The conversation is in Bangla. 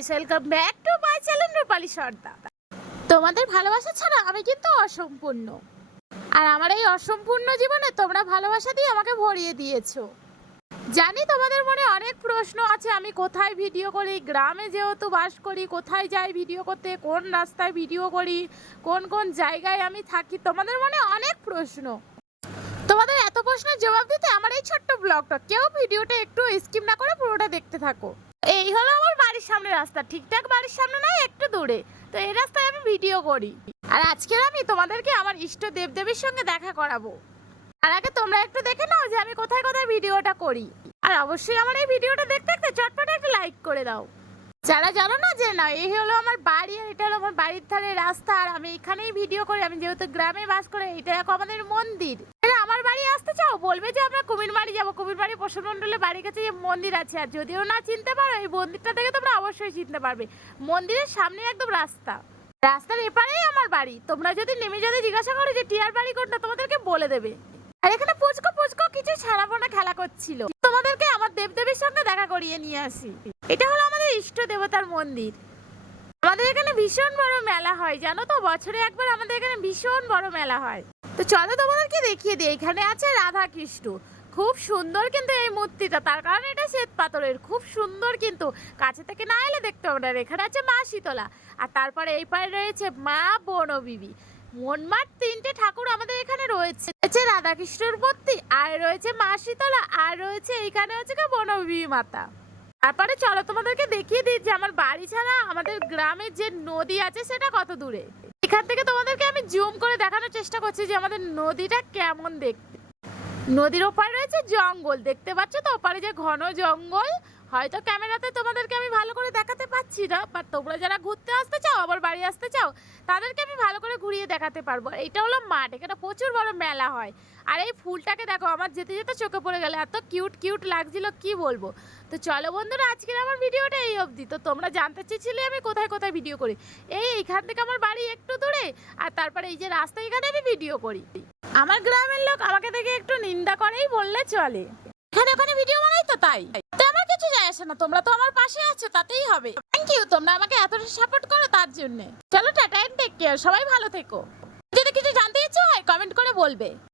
Guys, welcome back to my channel Rupali Sardar. তোমাদের ভালোবাসা ছাড়া আমি কিন্তু অসম্পূর্ণ, আর আমার এই অসম্পূর্ণ জীবনে তোমরা ভালোবাসা দিয়ে আমাকে ভরিয়ে দিয়েছো। জানি তোমাদের মনে অনেক প্রশ্ন আছে, আমি কোথায় ভিডিও করি, গ্রামে যেহেতু বাস করি কোথায় যাই ভিডিও করতে, কোন রাস্তায় ভিডিও করি, কোন কোন জায়গায় আমি থাকি। তোমাদের মনে অনেক প্রশ্ন, তোমাদের এত প্রশ্নের জবাব দিতে আমার এই ছোট্ট ব্লগটা, কেউ ভিডিওটা একটু স্কিপ না করে পুরোটা দেখতে থাকো। এই হলো আমার বাড়ির সামনে রাস্তা, ঠিকঠাক বাড়ির সামনে নয়, একটু দূরে। তো এই রাস্তায় আমি ভিডিও করি, আর আজকে আমি তোমাদেরকে আমার ইষ্ট দেবদেবীর সঙ্গে দেখা করাবো। আর আগে তোমরা একটু দেখে নাও যে আমি কোথায় কোথায় ভিডিওটা করি, আর অবশ্যই আমার এই ভিডিওটা দেখতে দেখতে চটপট একটা লাইক করে দাও। যারা জানো না যে না, এই হলো আমার বাড়ি, আর এটা হলো আমার বাড়ির ধারে রাস্তা, আর আমি এখানেই ভিডিও করি। আমি যেহেতু গ্রামে বাস করি, এটা দেখো আমাদের মন্দির। আমার বাড়ি আসতে চাও, বলবে যে আমরা কুমিরবাড়ি যাবো, কুমিরবাড়ি প্রসাদ মণ্ডলের বাড়ির কাছে যে মন্দির আছে। আর যদিও না চিনতে পারো, এই মন্দিরটা থেকে তোমরা অবশ্যই চিনতে পারবে। মন্দিরের সামনে একদম রাস্তা, রাস্তার এপারেই আমার বাড়ি। তোমরা যদি নেমে যদি জিজ্ঞাসা করো যে টিয়ার বাড়ি কোনটা, তোমাদেরকে বলে দেবে। আর এখানে পুচকো পুচকো কিছু ছানাপোনা খেলা করছিল, তোমাদেরকে আমার দেবদেবীর সঙ্গে দেখা করিয়ে নিয়ে আসি। এটা হলো আমাদের ইষ্ট দেবতার মন্দির। আমাদের এখানে ভীষণ বড় মেলা হয়, জানো তো, বছরে একবার আমাদের এখানে ভীষণ বড় মেলা হয়। তো চলো তোমাদেরকে দেখিয়ে দিই। এখানে আছে রাধা কৃষ্ণ, খুব সুন্দর কিন্তু এই মূর্তিটা, তার কারণ এটা শ্বেত পাথরের, খুব সুন্দর। কিন্তু কাছে থেকে না এলে দেখতে হবে না। এখানে আছে মা শীতলা, আর তারপরে এই পারে রয়েছে মা বনবিবি। মোটমাট তিনটে ঠাকুর আমাদের এখানে রয়েছে। রাধাকৃষ্ণের মূর্তি, আর রয়েছে মা শীতলা, আর রয়েছে এইখানে হচ্ছে বনবিবি মাতা। তারপরে চলো তোমাদেরকে দেখিয়ে দিই যে আমার বাড়ি ছাড়া আমাদের গ্রামের যে নদী আছে সেটা কত দূরে। এখান থেকে তোমাদেরকে আমি জুম করে দেখানোর চেষ্টা করছি যে আমাদের নদীটা কেমন দেখতে। নদীর ওপারে রয়েছে জঙ্গল, দেখতে পাচ্ছ তো, ওপারে যে ঘন জঙ্গল। হয়তো ক্যামেরাতে তোমাদেরকে আমি ভালো করে দেখাতে পাচ্ছি না, বাট তোমরা যারা ঘুরতে আসতে চাও, আবার বাড়ি আসতে চাও, তাদেরকে আমি ভালো করে ঘুরিয়ে দেখাতে পারবো। এটা হলো মাঠ, এখানে প্রচুর বড় মেলা হয়। আর এই ফুলটাকে দেখো, আমার যেতে যেতে চোখে পড়ে গেলে, এত কিউট কিউট লাগছিল কি বলবো। তো চলো বন্ধুরা, আজকের আমার ভিডিওটা এই অবধি। তো তোমরা জানতে চেয়েছিলে আমি কোথায় কোথায় ভিডিও করি। এইখান থেকে আমার বাড়ি একটু দূরে, আর তারপরে এই যে রাস্তা, এখানে আমি ভিডিও করি। আমার গ্রামের লোক আমাকে দেখে একটু নিন্দা করেই বললে চলে, এখানে ওখানে ভিডিও বানাই তো তাই। তো আমার কিছু যায় আসে না, তোমরা তো আমার পাশে আছো, তাতেই হবে। থ্যাংক ইউ, তোমরা আমাকে এতটা সাপোর্ট করো তার জন্য। চলো টাটা এন্ড টেক কেয়ার, সবাই ভালো থেকো। যদি কিছু জানতে ইচ্ছে হয় কমেন্ট করে বলবে।